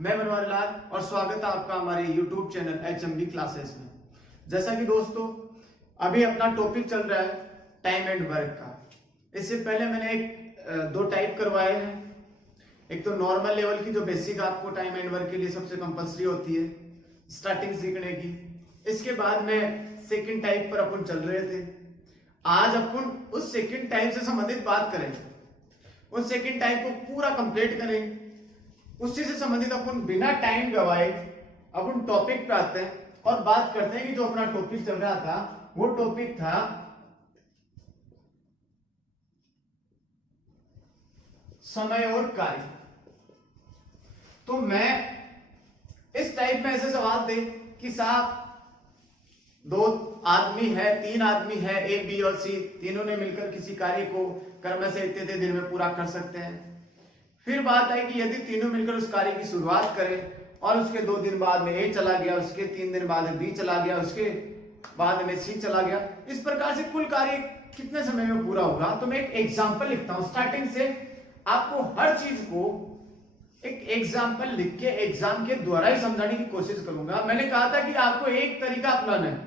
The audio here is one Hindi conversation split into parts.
मैं मनोहर लाल और स्वागत है आपका हमारे YouTube चैनल HMB क्लासेस में। जैसा कि दोस्तों अभी अपना टॉपिक चल रहा है टाइम एंड वर्क का। इससे पहले मैंने दो टाइप करवाए हैं। एक तो नॉर्मल लेवल की जो बेसिक आपको टाइम एंड वर्क के लिए सबसे कंपलसरी होती है स्टार्टिंग सीखने की। इसके बाद में सेकंड टाइप पर अपन चल रहे थे। आज अपन उस सेकंड टाइप से संबंधित बात करेंगे, उस सेकंड टाइप को पूरा कंप्लीट करेंगे। उसी से संबंधित अपन बिना टाइम गवाए अपन टॉपिक पे आते हैं और बात करते हैं कि जो अपना टॉपिक चल रहा था वो टॉपिक था समय और कार्य। तो मैं इस टाइप में ऐसे सवाल दे कि साहब दो आदमी है, तीन आदमी है, ए बी और सी, तीनों ने मिलकर किसी कार्य को क्रम से इतने दिन में पूरा कर सकते हैं। फिर बात आई कि यदि तीनों मिलकर उस कार्य की शुरुआत करें और उसके 2 दिन बाद में ए चला गया, उसके 3 दिन बाद में बी चला गया, उसके बाद में सी चला गया, इस प्रकार से कुल कार्य कितने समय में पूरा होगा। तो मैं एक एग्जांपल लिखता हूं स्टार्टिंग से, आपको हर चीज को एक एग्जांपल लिख के एग्जाम के द्वारा ही समझाने की कोशिश करूंगा। मैंने कहा था कि आपको एक तरीका अपनाना है,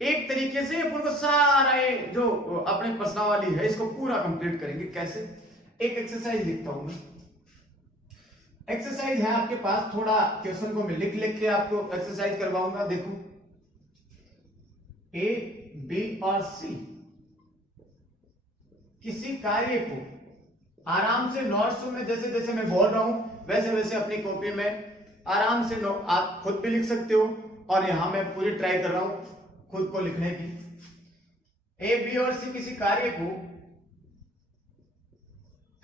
एक तरीके से अपन को सारा जो अपने प्रश्नावली है इसको पूरा कंप्लीट करेंगे। कैसे? एक एक्सरसाइज लिखता हूं मैं। एक्सरसाइज है आपके पास, थोड़ा क्वेश्चन को मैं लिख लिख के आपको एक्सरसाइज करवाऊंगा। देखो, ए बी और सी किसी कार्य को आराम से नोट्स में जैसे जैसे मैं बोल रहा हूं वैसे वैसे अपनी कॉपी में आराम से आप खुद भी लिख सकते हो और यहां मैं पूरी ट्राई कर रहा हूं खुद को लिखने की। ए बी और सी किसी कार्य को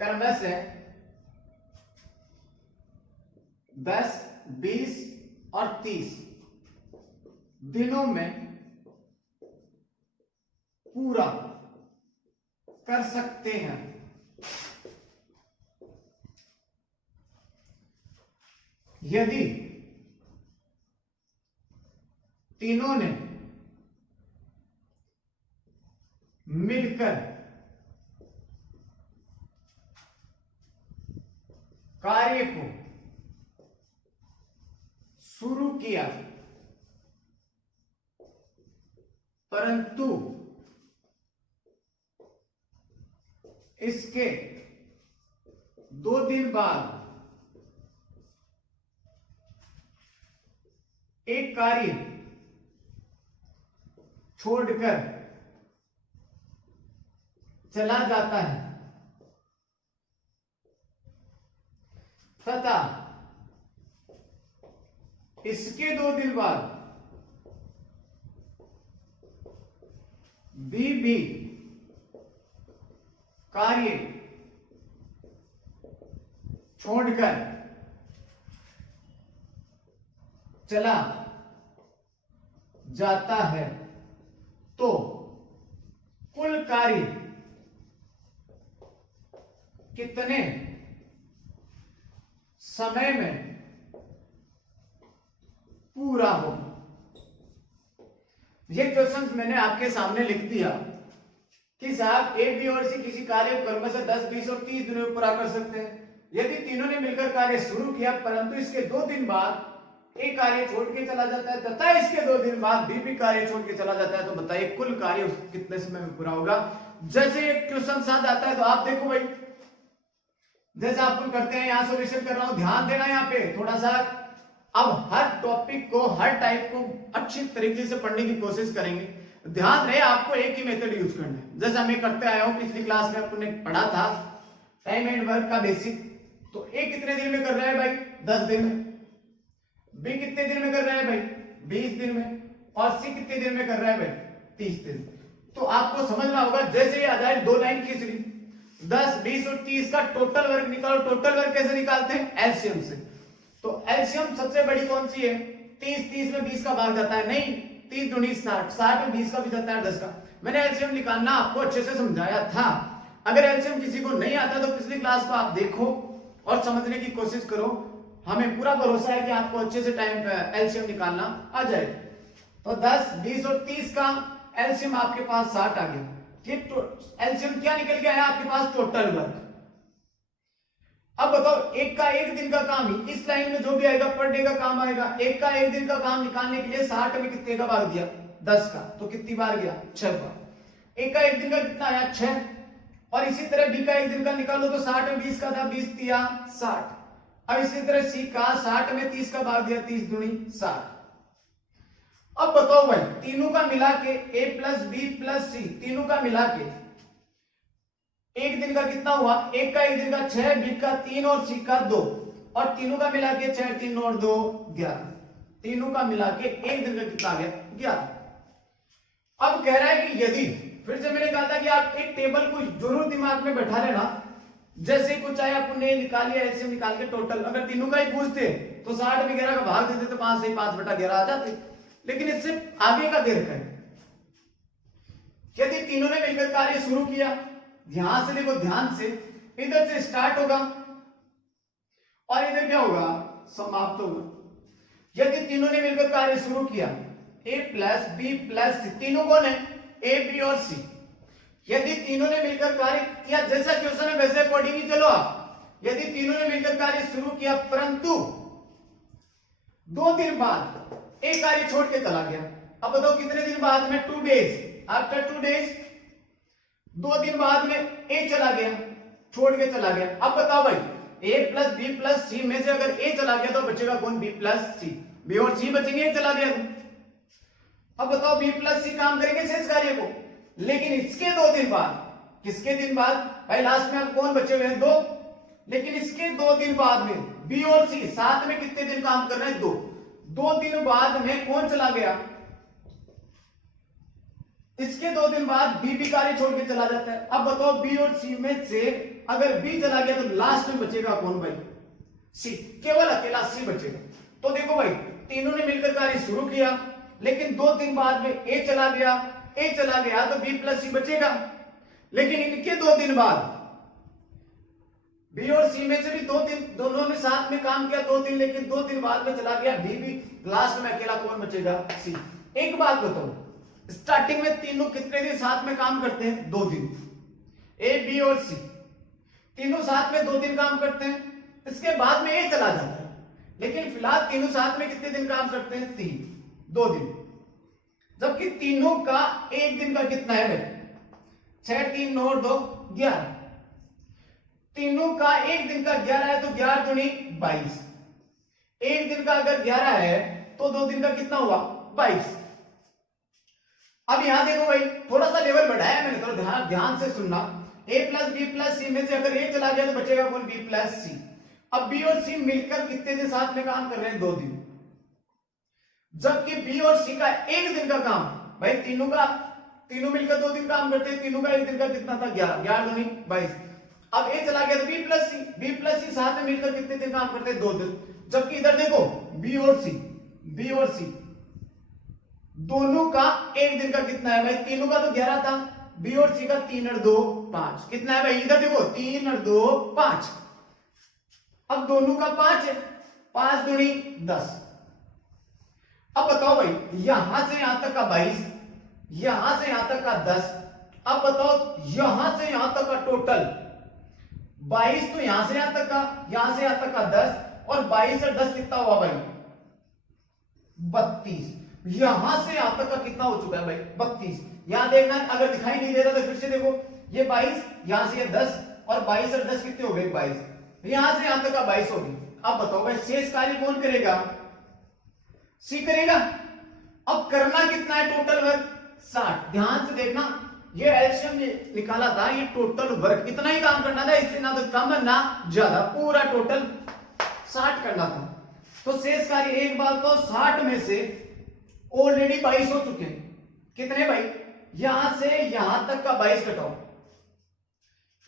क्रम से 10, 20 और 30 दिनों में पूरा कर सकते हैं। यदि तीनों ने मिलकर कार्य को शुरू किया परंतु इसके 2 दिन बाद एक कार्य छोड़कर चला जाता है तथा इसके 2 दिन बाद भी कार्य छोड़कर चला जाता है, तो कुल कार्य कितने समय में पूरा हो। ये क्वेश्चन मैंने आपके सामने लिख दिया कि साहब ए बी और सी किसी कार्य को क्रम से 10, 20 और 30 दिनों में पूरा कर सकते हैं। यदि तीनों ने मिलकर कार्य शुरू किया परंतु इसके 2 दिन बाद एक कार्य छोड़ के चला जाता है तथा इसके 2 दिन बाद भी कार्य छोड़ के चला जाता है, तो बताइए कुल कार्य कितने समय में पूरा होगा। जैसे एक क्वेश्चन साथ आता है तो आप देखो भाई, जैसे आप करते हैं, यहां सॉल्यूशन कर रहा हूं, ध्यान देना यहाँ पे थोड़ा सा। अब हर टॉपिक को, हर टाइप को अच्छी तरीके से पढ़ने की कोशिश करेंगे। ध्यान रहे आपको एक ही मेथड यूज करना है। जैसे मैं करते आया हूं, पिछली क्लास में आपने पढ़ा था टाइम एंड वर्क का बेसिक। तो ए कितने दिन में कर रहा है भाई? 10 दिन में। बी कितने दिन में कर रहा है भाई? 20 दिन में। और सी कितने दिन में कर रहा है भाई? 30 दिन। तो आपको समझना होगा, जैसे ही आ जाए 2 लाइन खींच ली, 10, 20 और 30 का टोटल वर्क निकालो। टोटल वर्क कैसे निकालते हैं? एलसीएम से। तो एलसीएम सबसे बड़ी कौन सी है? 30, 30 में 20 का भाग जाता है, नहीं 30 दूनी 60, 60 में 20 का भी जाता है 10 का। मैंने एलसीएम निकालना आपको अच्छे से समझाया था। अगर एलसीएम किसी को नहीं आता तो पिछली क्लास को आप देखो और समझने की कोशिश करो। हमें पूरा भरोसा है कि आपको अच्छे से टाइम एलसीएम निकालना आ जाए। तो 10, 20 और 30 का एलसीएम आपके पास 60 आ गया। एलसीएम क्या निकल के आया आपके पास? Total work. अब बताओ एक का एक दिन का काम ही इस लाइन में जो भी आएगा पर डे का काम आएगा। एक का एक दिन का काम निकालने के लिए 60 में कितने का भाग दिया 10 का, तो कितनी बार गया 6 बार। एक का एक दिन का कितना आया 6। और इसी तरह बी का एक दिन का निकालो तो 60 में 20 का था 20 दिया 60। अब इसी तरह सी का 60 में 30 का भाग दिया 30 दूनी 60। अब बताओ भाई तीनों का मिला के a प्लस बी प्लस सी तीनों का मिला के एक दिन का कितना हुआ। एक का एक दिन का 6, बी का 3 और सी का 2, और तीनों का मिला के 6 3 और 2 11। तीनों का मिला के एक दिन का कितना आ गया 11। अब कह रहा है कि यदि फिर से मैंने कहा था कि आप एक टेबल को जरूर दिमाग में बैठा लेना, जैसे कुछ आया आपने निकाल लिया ऐसे निकाल के टोटल अगर तीनों का ही पूछते तो 60 में 11 का भाग देते तो 5 से 5/11 आ जाते, लेकिन इससे आगे का दे रखा है। यदि तीनों ने मिलकर कार्य शुरू किया, ध्यान से देखो ध्यान से, इधर से स्टार्ट होगा और इधर क्या होगा समाप्त होगा। यदि तीनों ने मिलकर कार्य शुरू किया a प्लस बी प्लस सी, तीनों कौन है ए बी और सी। यदि तीनों ने मिलकर कार्य किया जैसा क्वेश्चन है वैसे अकॉर्डिंग ही चलो आप। यदि तीनों ने मिलकर कार्य शुरू किया परंतु 2 दिन बाद एक कार्य छोड़ के चला गया। अब बताओ कितने दिन बाद में 2 डेज, आफ्टर 2 डेज 2 दिन बाद में ए चला गया छोड़ के चला गया। अब बताओ भाई ए प्लस बी प्लस सी में से अगर ए चला गया तो बचेगा कौन बी प्लस सी। बी और सी बचेंगे, ए चला गया। अब बताओ बी प्लस सी काम करेंगे शेष कार्य को, लेकिन इसके 2 दिन बाद, किसके दिन बाद भाई लास्ट में कौन बचे हुए हैं 2, लेकिन इसके 2 दिन बाद में बी और सी साथ में कितने दिन काम कर रहे हैं 2। 2 दिन बाद में कौन चला गया, इसके 2 दिन बाद बी भी कार्य छोड़ के चला जाता है। अब बताओ बी और सी में से अगर बी चला गया तो लास्ट में बचेगा कौन भाई सी, केवल अकेला सी बचेगा। तो देखो भाई तीनों ने मिलकर कार्य शुरू किया लेकिन 2 दिन बाद में ए चला गया तो बी प्लस सी बचेगा, लेकिन इनके 2 दिन बाद बी और सी में से भी 2 दिन दोनों ने साथ में काम किया 2 दिन, लेकिन 2 दिन बाद में चला गया बी भी, लास्ट में अकेला कौन बचेगा सी। एक बात बताओ स्टार्टिंग में तीनों कितने दिन साथ में काम करते हैं 2 दिन, ए बी और सी तीनों साथ में 2 दिन काम करते हैं, इसके बाद में ए चला जाता है, लेकिन फिलहाल तीनों साथ में कितने दिन काम करते हैं 2 दिन, जबकि तीनों का एक दिन का कितना है भाई 6 3 9 2 11। तीनों का एक दिन का 11 है तो 11 दूनी 22। एक दिन का अगर 11 है तो 2 दिन का कितना हुआ 22। अब यहां देखो भाई थोड़ा सा लेवल बढ़ाया मैंने, थोड़ा ध्यान से सुनना। a प्लस बी प्लस सी में से अगर a चला गया तो बचेगा कौन b प्लस सी। अब b और c मिलकर कितने दिन साथ में काम कर रहे हैं 2 दिन, जबकि b और c का एक दिन का काम भाई तीनों मिलकर 2 दिन काम करते हैं, तीनों का एक दिन का कितना था 11, 11 दूनी 22। अब a चला गया तो b प्लस सी साथ में मिलकर कितने दिन काम करते हैं 2 दिन, जबकि इधर देखो b और c दोनों का एक दिन का कितना है भाई, तीनों का तो 11 था, बी और सी का 3 और 2 5 कितना है भाई, इधर देखो 3 और 2 5। अब दोनों का 5 है, 5 दूनी 10। अब बताओ भाई यहां से यहां तक का 22, यहां से यहां तक का 10। अब बताओ यहां से यहां तक का टोटल 22, तो यहां से यहां तक का 10 और 22 और 10 कितना हुआ भाई 32। यहां से यहां तक का कितना हो चुका है भाई 32। यहां देखना अगर दिखाई नहीं दे रहा तो फिर से देखो ये 22, यहां से ये 10 और 22 और 10 कितने हो गए 22, यहां से यहां तक का 22 हो गई। अब बताओ भाई शेष कार्य कौन करेगा सी करेगा। अब करना कितना है टोटल वर्क 60। ध्यान से देखना ये एलसीएम निकाला था, ये टोटल वर्क इतना ही काम करना था, इससे ना तो कम ना ज्यादा, पूरा टोटल 60 करना था। तो शेष कार्य एक बात तो 60 में से ऑलरेडी 22 हो चुके हैं। कितने भाई यहां से यहां तक का 22 घटाओ,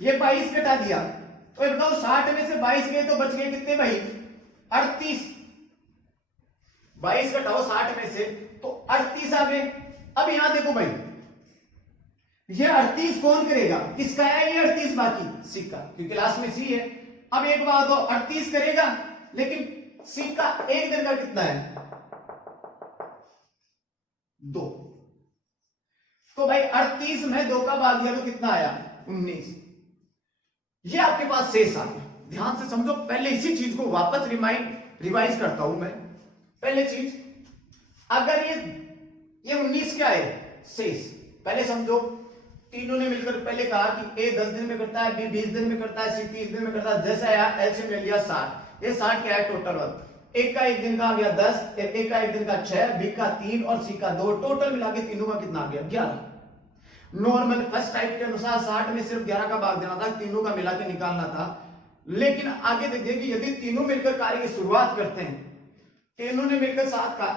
ये 22 घटा दिया तो ये बताओ 60 में से 22 गए तो बच गए कितने भाई 38। 22 घटाओ 60 में से तो 38 आ गए। अब यहां देखो भाई ये 38 कौन करेगा, किसका है ये 38 बाकी सी का, क्योंकि लास्ट में सी है। अब एक बात हो 38 करेगा, लेकिन सी का एक दिन का कितना है 2, तो भाई 38 में 2 का भाग दिया तो कितना आया 19। ये आपके पास शेष आ गया। ध्यान से समझो, पहले इसी चीज को वापस रिवाइज करता हूं मैं। पहले चीज, अगर ये 19 क्या है, शेष। पहले समझो, तीनों ने मिलकर पहले कहा कि ए 10 दिन में करता है, बी 20 दिन में करता है, सी 30 दिन में करता है। जैसे आया एलसीएम ले लिया 60। ये 60 क्या है, टोटल वर्क। एक का एक दिन का आ गया 10, एक का एक दिन का 6, बी का 3 और सी का 2। टोटल मिला के तीनों का कितना आ गया, 11। नॉर्मल फर्स्ट टाइप के अनुसार 60 में सिर्फ 11 का भाग देना था, तीनों का मिला के निकालना था। लेकिन आगे देखिए कि यदि तीनों मिलकर कार्य की शुरुआत करते हैं, तीनों ने मिलकर 7 का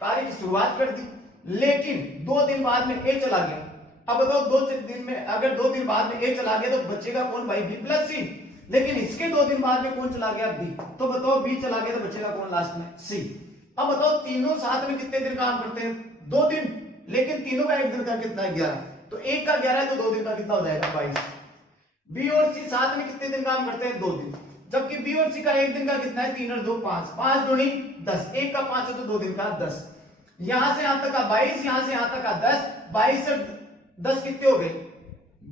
कार्य की शुरुआत कर दी, लेकिन 2 दिन बाद में ए चला गया। अब बताओ 2 दिन में, अगर 2 दिन बाद में ए चला गया तो बचेगा कौन भाई, बी प्लस सी। लेकिन इसके 2 दिन बाद में कौन चला गया, बी। तो बताओ बी चला गया तो बचेगा कौन लास्ट में, सी। अब बताओ तीनों साथ में कितने दिन काम करते हैं, 2 दिन। लेकिन तीनों का एक दिन का कितना है, 11। तो एक का 11 है तो 2 दिन का कितना हो जाएगा, 22। बी और सी साथ में कितने दिन काम करते हैं, 2 दिन। जबकि बी और सी का एक दिन का कितना है, 3 और 2 5, 5 दूनी 10, एक का 5 है तो 2 दिन का 10। यहां से यहां तक का 22, यहां से यहां तक का 10, 22 से 10 कितने हो गए,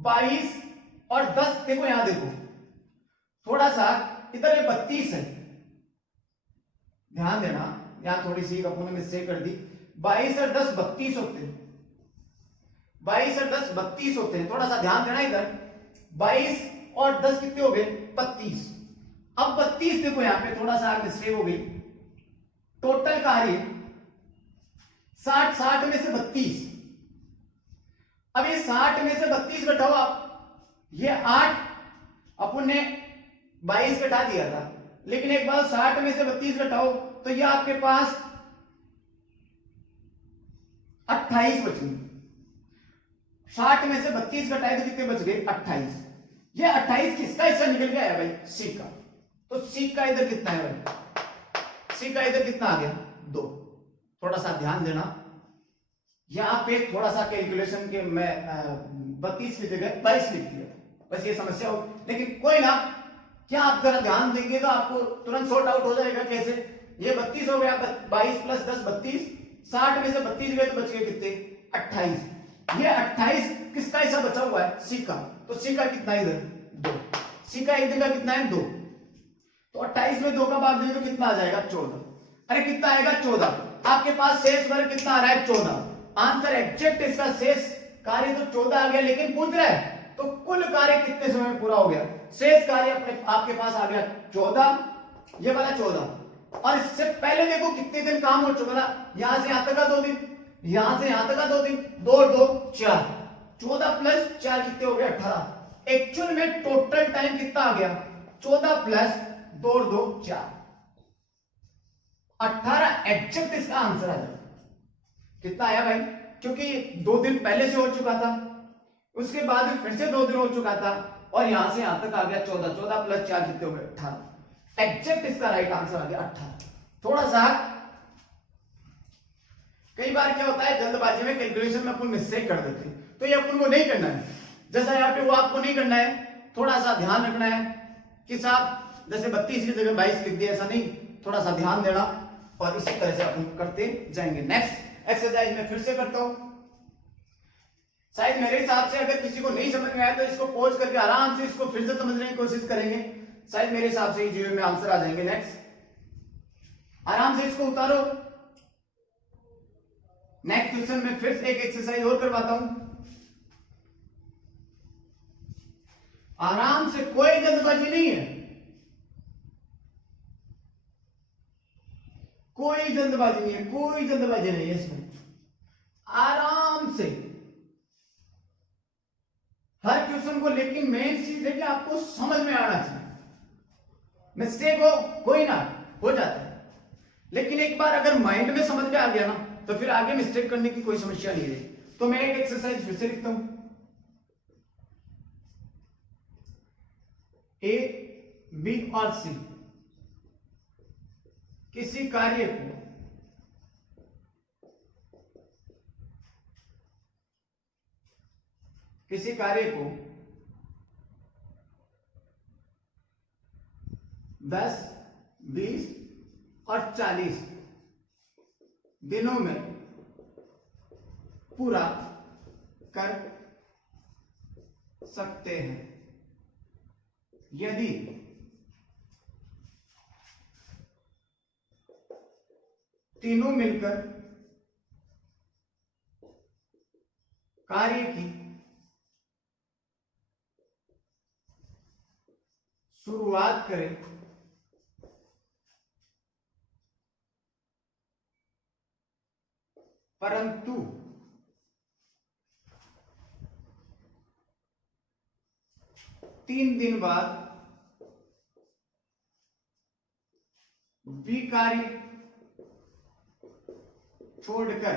22 और 10। देखो यहां देखो थोड़ा सा, इधर ये 32 है, ध्यान देना, यहां थोड़ी सी अपने मिस्टेक कर दी। 22 और 10 32 होते हैं, 22 और 10 32 होते हैं। थोड़ा सा ध्यान देना इधर, 22 और 10 कितने हो गए, 32। अब 32 देखो यहां पे थोड़ा सा मिस्टेक हो गई। टोटल कार्य 60, 60 में से 32। अब ये 60 में से 32 घटाओ आप, ये 8 अपन ने 22 घटा दिया था। लेकिन एक बार 60 में से 32 घटाओ तो ये आपके पास 28 बचेंगे। 60 में से 32 घटाए तो कितने बच गए, 28। ये 28 किसका हिस्सा निकल गया है भाई, सी का। तो सी का इधर कितना है भाई, सी का इधर कितना आ गया, 2। थोड़ा सा ध्यान देना, यहां पे थोड़ा सा कैलकुलेशन के मैं 32 की जगह 22 लिख दिया, बस ये समस्या हो। लेकिन कोई ना, क्या आप जरा ध्यान देंगे तो आपको तुरंत सॉर्ट आउट हो जाएगा कैसे। ये 32 हो गया, 22 प्लस 10 32, 60 में से 32 गए तो बच गए कितने, 28। ये 28 किसका हिस्सा बचा हुआ है, सी का। तो सी का कितना है इधर, 2। सी का एक दिन का कितना है, 2। तो 28 में 2 का भाग देंगे तो कितना आ जाएगा, 14। अरे कितना आएगा, 14। आपके पास शेष वर्ग कितना आ रहा है, 14। आंसर एग्जैक्ट इसका शेष कार्य तो 14 आ गया, लेकिन पूछ रहा है तो कुल कार्य कितने समय में पूरा हो गया। शेष कार्य अपने आपके पास आ गया 14, ये वाला 14। और इससे पहले देखो कितने दिन काम हो चुका था, यहां से यहां तक का 2 दिन, यहां से यहां तक का 2 दिन, 2 और 2 4, 14 प्लस 4 कितने हो गए, 18। एक्चुअल में टोटल टाइम कितना आ गया, 14 प्लस 2 और 2 4, 18 एग्जैक्ट इसका आंसर आ जाएगा। कितना आया भाई, क्योंकि 2 दिन पहले से हो चुका था, उसके बाद फिर से 2 दिन हो चुका था, और यहां से यहां तक आ गया 14, 14 प्लस 4 कितने हो गए, 18। एग्जैक्ट इसका राइट आंसर आ गया 18। थोड़ा सा कई बार क्या होता है, जल्दबाजी में कैलकुलेशन में अपन मिस्टेक कर देते हैं, तो ये अपन को नहीं करना है। जैसा यहाँ पे वो आपको नहीं करना है, थोड़ा सा ध्यान रखना है कि साहब जैसे 32 की जगह 22 लिख दिया, ऐसा नहीं, थोड़ा सा ध्यान देना, और इसी तरह से अपन करते जाएंगे। नेक्स्ट एक्सरसाइज में फिर से करता हूं। शायद मेरे हिसाब से अगर किसी को नहीं समझ में आया तो इसको पॉज करके आराम से इसको फिर से समझने की कोशिश करेंगे, शायद मेरे हिसाब से जीरो में आंसर आ जाएंगे। नेक्स्ट आराम से इसको उतारो। नेक्स्ट क्वेश्चन में फिर से एक एक्सरसाइज और करवाता हूं, आराम से, कोई जल्दबाजी नहीं है, कोई जल्दबाजी नहीं है, कोई जल्दबाजी नहीं है इसमें, आराम से हर क्वेश्चन को। लेकिन मेन चीज है कि आपको समझ में आना चाहिए। मिस्टेक हो कोई ना, हो जाता है, लेकिन एक बार अगर माइंड में समझ में आ गया ना तो फिर आगे मिस्टेक करने की कोई समस्या नहीं रही। तो मैं एक एक्सरसाइज फिर से लिखता हूं, ए बी और सी किसी कार्य को किसी कार्य को 10, 20 और 40 दिनों में पूरा कर सकते हैं। यदि तीनों मिलकर कार्य की शुरुआत करें परंतु तीन दिन बाद बी कार्य छोड़कर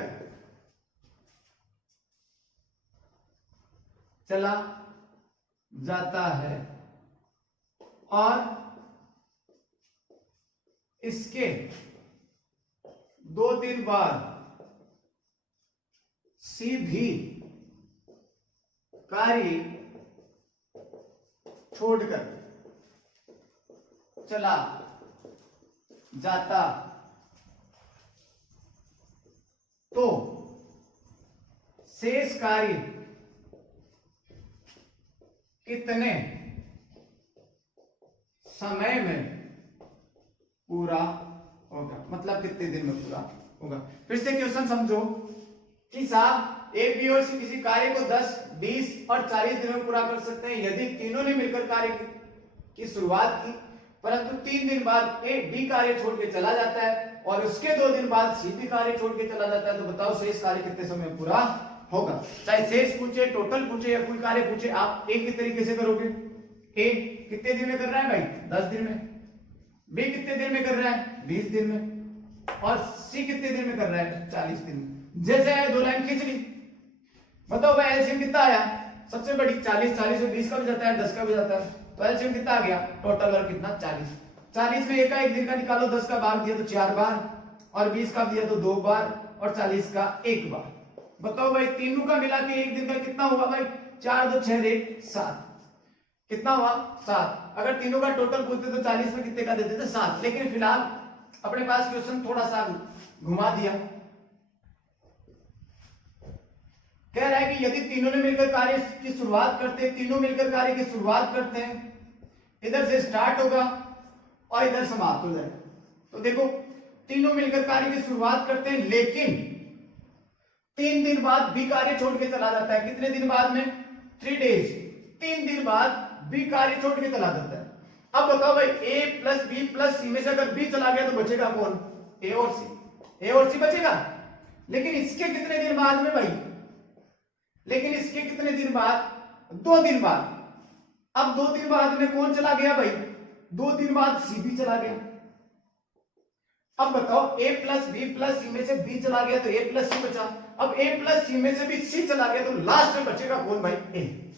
चला जाता है और इसके 2 दिन बाद सी भी कार्य छोड़कर चला जाता तो शेष कार्य कितने समय में पूरा होगा, मतलब कितने दिन में पूरा होगा। फिर से क्वेश्चन समझो कि साहब ए बी और सी किसी कार्य को 10, 20 और 40 दिनों में पूरा कर सकते हैं यदि तीनों ने मिलकर कार्य की शुरुआत की, परंतु 3 दिन बाद ए बी कार्य छोड़ के चला जाता है और उसके 2 दिन बाद सी भी कार्य छोड़ के चला जाता है। तो बताओ शेष कार्य कितने समय में पूरा होगा। चाहे शेष पूछे, टोटल पूछे या कुल कार्य पूछे, आप एक ही तरीके से करोगे। ए कितने दिन में कर रहा है भाई? 10 दिन में। बी कितने दिन में कर रहा है? 20 दिन में। और सी कितने दिन में कर रहा है? 40 दिन में। जैसे आए 2 लाइन खींच ली। बताओ भाई एलसीएम कितना आया? सबसे बड़ी 40, 40 में 20 का भी जाता है, 10 का भी जाता है, तो एलसीएम कितना आ गया? टोटल और कितना? 40। 40 में एक दिन का निकालो, 10 का भाग दिया तो 4 बार, और 20 का दिया तो 2 बार, और 40 का 1 बार। बताओ भाई तीनों का मिला के एक दिन का कितना हुआ भाई? 4 2 6 1 7। कितना हुआ? 7। अगर तीनों का टोटल पूछते तो 40 में कितने का देते थे? 7। लेकिन फिलहाल अपने पास क्वेश्चन थोड़ा सा घुमा दिया। कह रहा है कि यदि तीनों ने मिलकर कार्य की शुरुआत करते हैं, तीनों मिलकर कार्य की शुरुआत करते हैं, इधर से स्टार्ट होगा और इधर समाप्त हो जाएगा। तो देखो तीनों मिलकर कार्य की शुरुआत करते हैं, लेकिन 3 दिन बाद बी कार्य छोड़ के चला जाता है। कितने दिन बाद में? 3 डेज। 3 दिन बाद बी कार्य छोड़ के चला जाता है। अब बताओ भाई ए प्लस बी प्लस सी में से अगर बी चला गया तो बचेगा कौन? ए और सी। ए और सी बचेगा। लेकिन इसके कितने दिन बाद में भाई? लेकिन इसके कितने दिन बाद? 2 दिन बाद। अब 2 दिन बाद में कौन चला गया भाई? 2 दिन बाद सी भी चला गया। अब बताओ ए प्लस बी प्लस सी में से बी चला गया तो ए प्लस सी बचा। अब ए प्लस सी में से भी सी चला गया तो लास्ट में बचेगा कौन भाई? ए।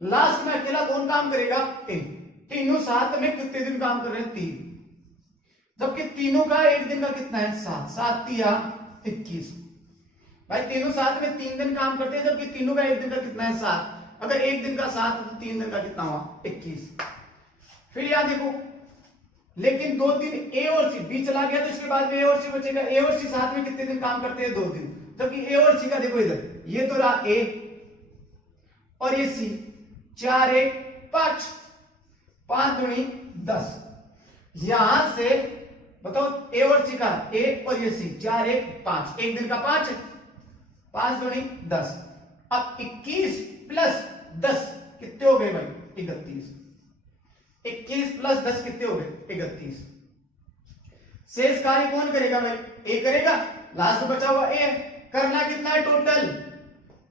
लास्ट में अकेला कौन काम करेगा? ए। तीनों साथ में कितने दिन काम कर रहे हैं? 3। जबकि तीनों का एक दिन का कितना है? 7। 7 तिया 21। भाई तीनों साथ में 3 दिन काम करते हैं, जबकि तीनों का एक दिन का कितना है? 7। अगर एक दिन का 7 तो 3 दिन का कितना हुआ? 21। फिर यहां देखो, लेकिन 2 दिन ए और सी, बी चला गया तो इसके बाद में ए और सी बचेगा। ए और सी साथ में कितने दिन काम करते हैं? 2 दिन। जबकि ए और सी का देखो इधर, ये तो रहा ए और ये सी। 4 1 5, 5 दूनी 10। यहां से बताओ ए और सी का, ए और ये सी, 4 1 5, एक दिन का 5, 5 दूनी 10। अब 21 प्लस 10 कितने हो गए भाई? 31। 21 प्लस 10 कितने हो गए? 31। शेष कार्य कौन करेगा भाई? ए करेगा। लास्ट बचा हुआ ए। करना कितना है टोटल?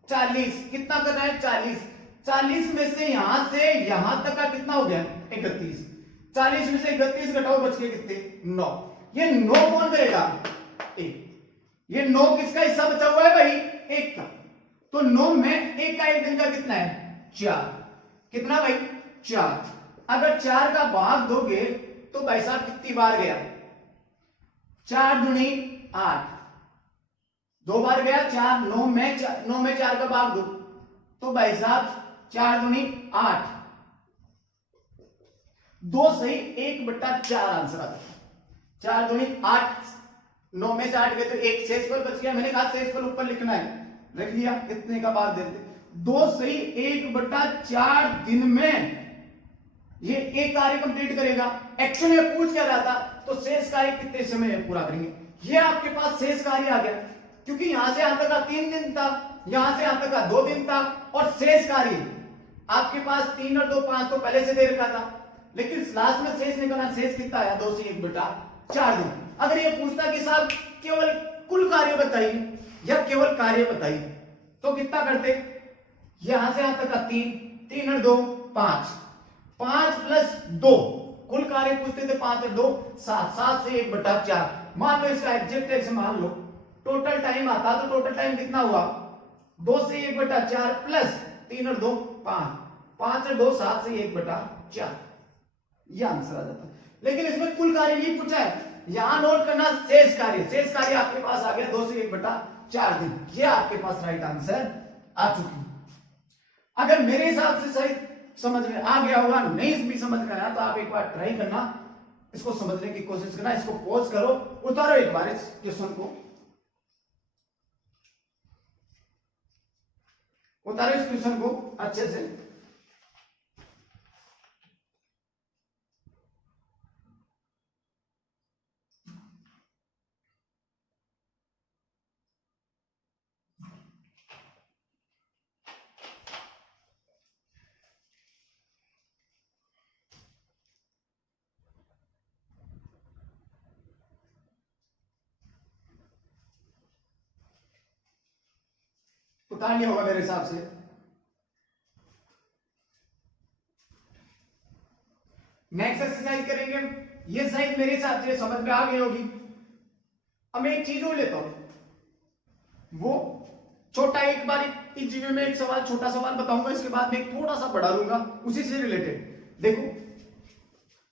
40। कितना करना है? 40। 40 में से यहां से यहां तक का कितना हो गया? 31। 40 में से 31 घटाओ, बच गए कितने? 9। ये 9 कौन करेगा? ए। ये 9 किसका हिस्सा बचा हुआ है भाई? 1 का। तो 9 में 1 का एक दिन का कितना है? 4। कितना भाई? 4। अगर 4 का भाग दोगे तो भाई साहब कितनी बार गया? 4 दूनी 8, 2 बार गया 4। 9 में 4 का भाग दो तो भाई साहब 4 दूनी 8, 2 सही 1/4 आंसर आ गया। 4 दूनी 8, 9 में से 8 गए तो एक शेषफल बच गया। मैंने कहा शेषफल ऊपर लिखना है, रख लिया। कितने का भाग देते? 2 सही 1/4 दिन में ये एक कार्य कंप्लीट करेगा। एक्चुअली ये पूछ क्या रहा था, तो शेष कार्य कितने समय में पूरा करेंगे। ये आपके पास शेष कार्य आ गया, क्योंकि यहां से यहां तक का 3 दिन था, यहां से यहां तक का 2 दिन था, और शेष कार्य आपके पास 3 और 2 5 तो पहले से दे रखा था, लेकिन लास्ट में शेष निकलना, शेष कितना आया 2 से 1 बेटा 4 दिन। अगर ये पूछता कि साहब केवल कुल कार्य बताइए या केवल कार्य बताइए, तो कितना करते, यहां से यहां तक का 3, 3 और 2 5, 5 प्लस 2, कुल कार्य पूछते थे 5 और 2 7, 7 से 1 बटा 4। मान लो इसका एग्जैक्ट ऐसे मान लो, टोटल टाइम आता तो टोटल टाइम कितना हुआ 2 से 1 बटा 4 प्लस 3 और 2 5, 5 और 2 7 से 1 बटा 4, ये आंसर आ जाता। लेकिन इसमें कुल कार्य नहीं पूछा है, यहां नोट करना शेष कार्य, शेष कार्य आपके पास आ गया 2 से 1 बटा 4 दिन, ये आपके पास राइट आंसर आ चुकी। अगर मेरे हिसाब से सही समझ में आ गया होगा, नहीं भी समझ में आया तो आप एक बार ट्राई करना, इसको समझने की कोशिश करना, इसको पॉज करो, उतारो एक बार इस क्वेश्चन को, उतारो इस क्वेश्चन को अच्छे से। उतार लिया होगा मेरे हिसाब से। नेक्स्ट एक्सरसाइज करेंगे, ये साइड मेरे हिसाब से समझ में आ गई होगी। अब मैं एक चीज और लेता हूं, वो छोटा एक बार इस जीवन में एक सवाल, छोटा सवाल बताऊंगा, इसके बाद मैं थोड़ा सा बढ़ा लूंगा उसी से रिलेटेड। देखो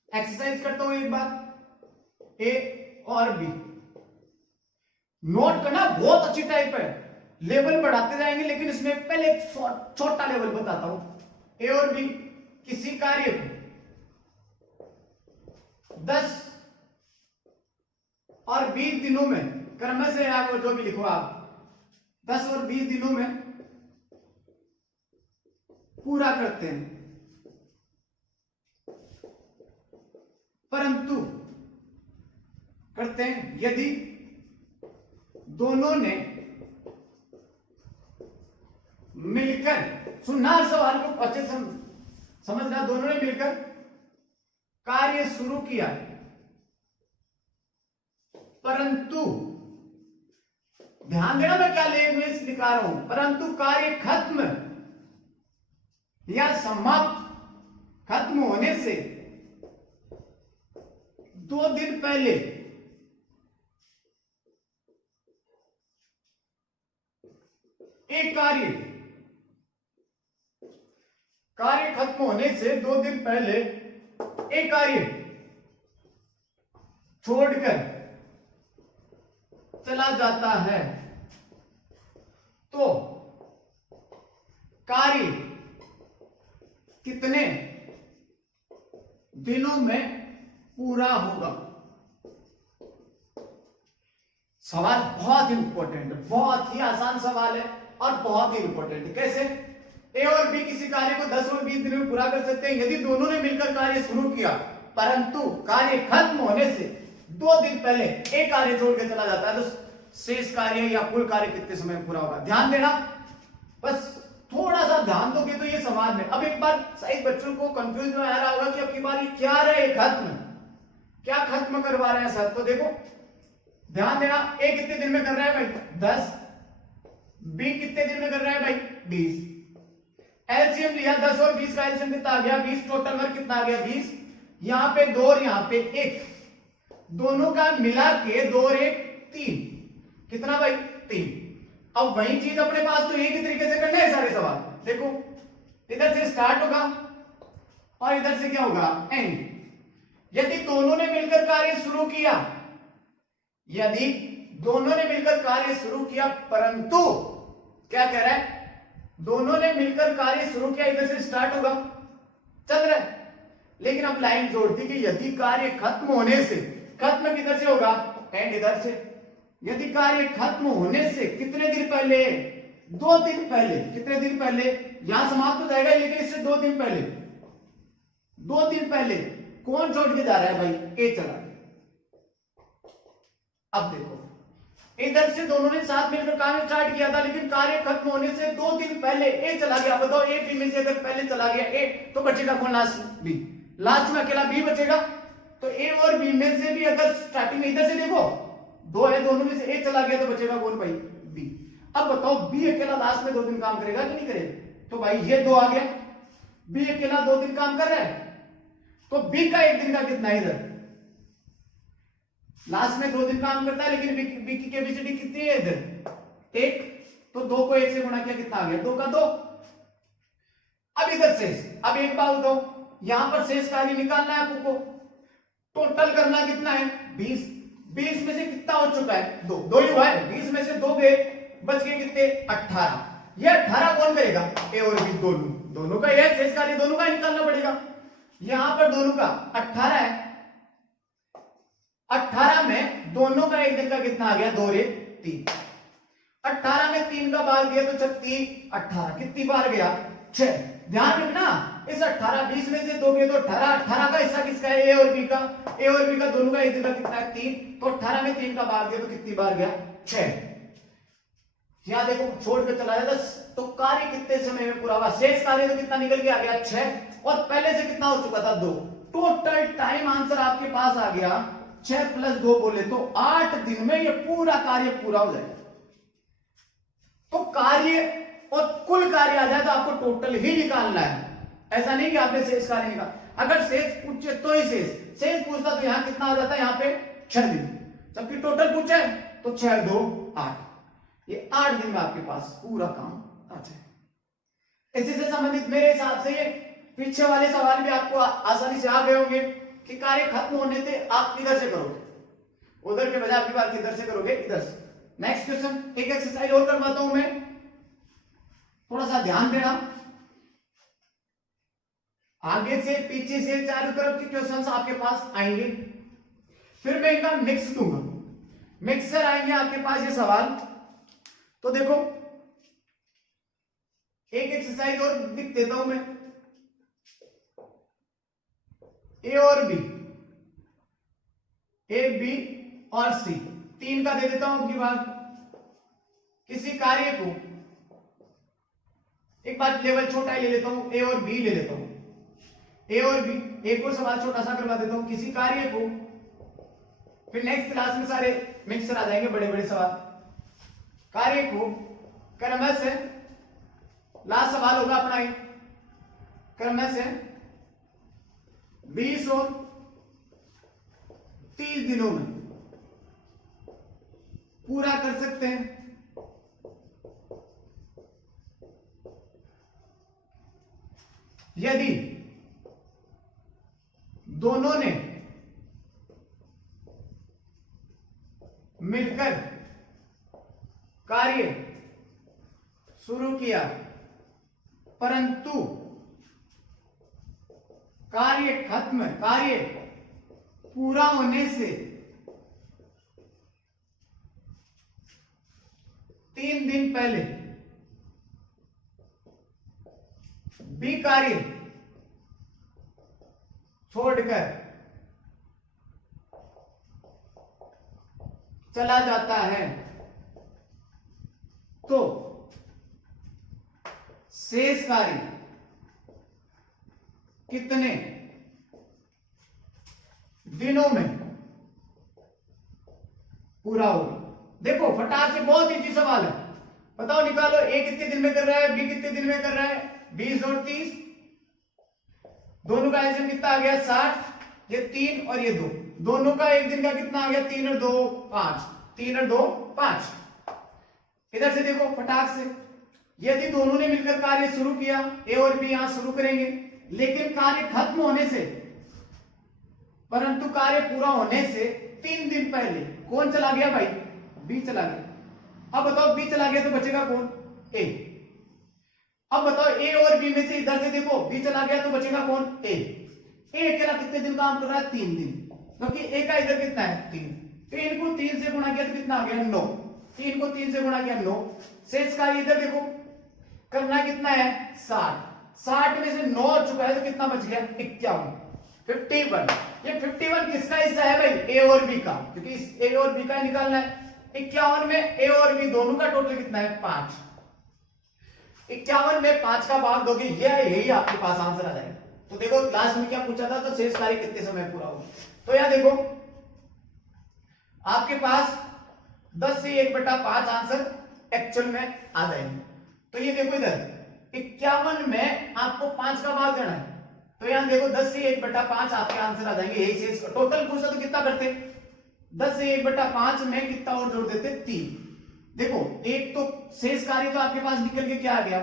एक्सरसाइज करता हूं एक बार, ए और बी, नोट करना बहुत अच्छी टाइप है, लेवल बढ़ाते जाएंगे, लेकिन इसमें पहले एक छोटा लेवल बताता हूं। ए और बी किसी कार्य को 10 और 20 दिनों में क्रम से आगे जो भी लिखो आप, 10 और 20 दिनों में पूरा करते हैं, परंतु करते हैं यदि दोनों ने मिलकर, सुनना सवाल को अच्छे से समझना, दोनों ने मिलकर कार्य शुरू किया, परंतु ध्यान देना मैं क्या लैंग्वेज दिखा रहा हूं, परंतु कार्य खत्म या समाप्त, खत्म होने से 2 दिन पहले एक कार्य खत्म होने से 2 दिन पहले एक कार्य छोड़कर चला जाता है, तो कार्य कितने दिनों में पूरा होगा। सवाल बहुत इंपॉर्टेंट, बहुत ही आसान सवाल है और बहुत ही इंपॉर्टेंट। कैसे, ए और बी किसी कार्य को 10 और 20 दिनों में पूरा कर सकते हैं यदि दोनों ने मिलकर कार्य शुरू किया, परंतु कार्य खत्म होने से 2 दिन पहले एक कार्य छोड़ के चला जाता है, तो शेष कार्य या कुल कार्य कितने समय में पूरा होगा। ध्यान देना, बस थोड़ा सा ध्यान दोगे तो ये सवाल में। अब एक बार शायद बच्चों को कंफ्यूज में आ रहा होगा कि अब की बार ये क्या रहे, खत्म क्या खत्म करवा रहे हैं सर। तो देखो ध्यान देना, ए कितने दिन में कर रहा है भाई 10, बी कितने दिन में कर रहा है भाई 20, एलसीएम लिया 10 और 20 का एलसीएम कितना आ गया 20, टोटल वर्क कितना आ गया 20, यहां पे 2 और यहां पे 1, दोनों का मिला के 2 और 1 3, कितना भाई 3। अब वही चीज अपने पास तो एक ही तरीके से करना है सारे सवाल। देखो इधर से स्टार्ट होगा और इधर से क्या होगा एंड। यदि दोनों ने मिलकर कार्य शुरू किया, यदि दोनों ने मिलकर कार्य शुरू किया, परंतु क्या कह रहा है, दोनों ने मिलकर कार्य शुरू किया, इधर से स्टार्ट होगा चल रहा है, लेकिन अब लाइन जोड़ती कि यदि कार्य खत्म होने से, खत्म किधर से होगा एंड इधर से, यदि कार्य खत्म होने से कितने दिन पहले 2 दिन पहले, कितने दिन पहले, यहां समाप्त हो जाएगा लेकिन इससे 2 दिन पहले, 2 दिन पहले कौन छोड़ के जा रहा है भाई? ए चला गया। अब देखो इधर से दोनों ने साथ मिलकर काम स्टार्ट किया था, लेकिन कार्य खत्म होने से 2 दिन पहले ए चला गया। बताओ ए बी में से अगर पहले चला गया ए, तो बचेगा कौन? Last B. लास्ट में अकेला बी बचेगा। तो ए और बी में से भी अगर स्टार्टिंग में इधर से देखो 2 है, दोनों में से ए चला गया तो बचेगा कौन भाई? बी। अब बताओ बी अकेला लास्ट में 2 दिन काम करेगा कि नहीं करेगा? तो भाई ये 2 आ गया, बी अकेला 2 दिन काम कर रहा है, तो बी का 1 दिन का कितना है? इधर लास्ट में 2 दिन काम करता है, लेकिन बी की कैपेसिटी कितनी है इधर? 1। तो 2 को 1 से गुणा किया, कितना आ गया? 2 का 2। अब इधर शेष, अब एक बात बताओ, यहां पर शेष कार्य निकालना है आपको, टोटल करना कितना है? 20। 20 में से कितना हो चुका है? 2 ही हुआ है। 20 में से 2 गए, बच गए कितने? 18। ये 18 कौन करेगा? ए और बी दोनों का यह शेष कार्य दोनों का निकालना पड़ेगा। यहां पर दोनों का 18 है, 18 में दोनों का 1 दिन का कितना आ गया? 2 रे 3। 18 में 3 का भाग दिया तो 36 18 कितनी बार गया? 6। ध्यान रखना, इस 18 20 में से 2 गए तो 18 18 का हिस्सा किसका है? ए और बी का। ए और बी का दोनों का 1 दिन का कितना है? 3। तो 18 में 3 का भाग दिया तो कितनी बार गया? 6। यहां देखो छोड़ के चला जाता, तो कार्य कितने समय में पूरा हुआ? शेष कार्य तो कितना निकल के आ गया? 6। और पहले से कितना हो चुका था? 2। टोटल टाइम आंसर आपके पास आ गया 6 + 2 बोले तो 8 दिन में ये पूरा कार्य पूरा हो जाएगा। तो कार्य और कुल कार्य आ जाए तो आपको टोटल ही निकालना है, ऐसा नहीं कि आपने शेष कार्य निकाला। अगर शेष पूछे तो ही शेष पूछता तो यहां कितना हो जाता है? यहां पे 6 दिन, जबकि टोटल पूछे तो 6 2 8। ये 8 दिन में आपके पास पूरा काम आ जाए। इसी से संबंधित मेरे हिसाब से ये पीछे वाले सवाल भी आपको आसानी से आ गए होंगे कि कार्य खत्म होने से आप इधर से करोगे, उधर के बजाय आपकी बात इधर से करोगे, इधर से। नेक्स्ट क्वेश्चन, एक एक्सरसाइज और करवाता हूं मैं, थोड़ा सा ध्यान देना। आगे से पीछे से चारों तरफ के क्वेश्चंस आपके पास आएंगे, फिर मैं इनका मिक्स दूंगा, मिक्सर आएंगे आपके पास ये सवाल। तो देखो एक एक्सरसाइज और लिख देता हूं मैं, ए और बी, ए बी और सी 3 का दे देता हूं आपकी बात। किसी कार्य को एक बार लेवल छोटा ही ले लेता हूं, ए और बी ले लेता हूं, ए और बी। एक और सवाल छोटा सा करवा देता हूं, किसी कार्य को, फिर नेक्स्ट क्लास में सारे मिक्सर आ जाएंगे, बड़े बड़े सवाल। कार्य को क्रमशः, लास्ट सवाल होगा अपना ही, क्रमशः 20 और 30 दिनों में पूरा कर सकते हैं। यदि दोनों ने मिलकर कार्य शुरू किया, परंतु कार्य पूरा होने से 3 दिन पहले बी कार्य छोड़कर चला जाता है, तो शेष कार्य कितने दिनों में पूरा होगा? देखो फटाक से, बहुत इजी सवाल है, बताओ निकालो। ए कितने दिन में कर रहा है, बी कितने दिन में कर रहा है? 20 और 30, दोनों का एलसीएम कितना आ गया? 60। ये 3 और ये 2, दोनों का 1 दिन का कितना आ गया? 3 और 2 5, 3 और 2 5। इधर से देखो फटाक से, यदि दोनों ने मिलकर कार्य शुरू किया, ए और बी यहां शुरू करेंगे, लेकिन कार्य खत्म होने से, परंतु कार्य पूरा होने से 3 दिन पहले कौन चला गया भाई? बी चला गया। अब बताओ बी चला गया तो बचेगा कौन? ए। अब बताओ ए और बी में से इधर से देखो बी चला गया तो बचेगा कौन? ए। ए अकेला कितने दिन काम कर रहा है? 3 दिन, क्योंकि ए का इधर कितना है? 3। 3 को 3 से गुणा किया तो कितना आ गया? 9। 3 को 3 से गुणा किया 9। शेष कार्य इधर देखो करना कितना है? 60। 60 में से 9 हो चुका है तो कितना बच गया 51, 51। ये 51 किसका हिस्सा है भाई, ए और बी का, क्योंकि इस ए और बी का निकालना है। 51 में ए और बी दोनों का टोटल कितना है 5। 51 में 5 का भाग दोगे ये है, यही आपके पास आंसर आ जाएगा। तो देखो लास्ट में क्या पूछा था, तो शेष कार्य कितने समय पूरा होगा। तो यहां देखो आपके पास 10 से 1/5 आंसर एक्चुअल में आ जाएंगे। तो ये देखो इधर 51 में आपको 5 का भाग देना है, तो यहां देखो 10 से 1/5 आपके आंसर आ जाएंगे। यही शेष टोटल पूछा तो कितना करते, 10 से 1/5 में कितना और जोड़ देते 3। देखो एक तो शेष कार्य तो आपके पास निकल के क्या आ गया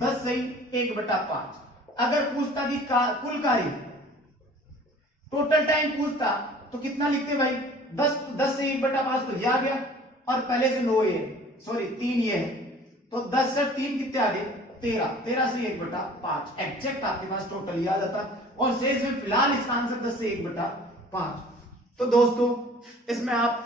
10 से 1/5। अगर पूछता कि कुल कार्य टोटल टाइम पूछता तो कितना लिखते भाई 10 से 1/5 तो ये आ गया, और पहले से 9 ये सॉरी 3 ये है, तो 10 से 3 कितने आ गए 13, 13 से 1/5 एग्जैक्ट आपके पास टोटल याद आता। और शेष में फिलहाल इसका आंसर 10 से 1/5। तो दोस्तों इसमें आप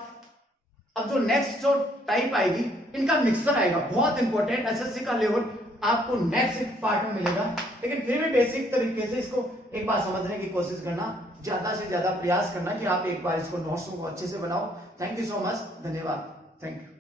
अब जो नेक्स्ट जो टाइप आएगी इनका मिक्सर आएगा, बहुत इंपॉर्टेंट एसएससी का लेवल आपको नेक्स्ट पार्ट में मिलेगा। लेकिन फिर भी बेसिक तरीके से इसको एक बार समझने की कोशिश करना, ज्यादा से ज्यादा प्रयास करना कि आप एक बार इसको नोट्स को अच्छे से बनाओ। थैंक यू सो मच, धन्यवाद, थैंक यू।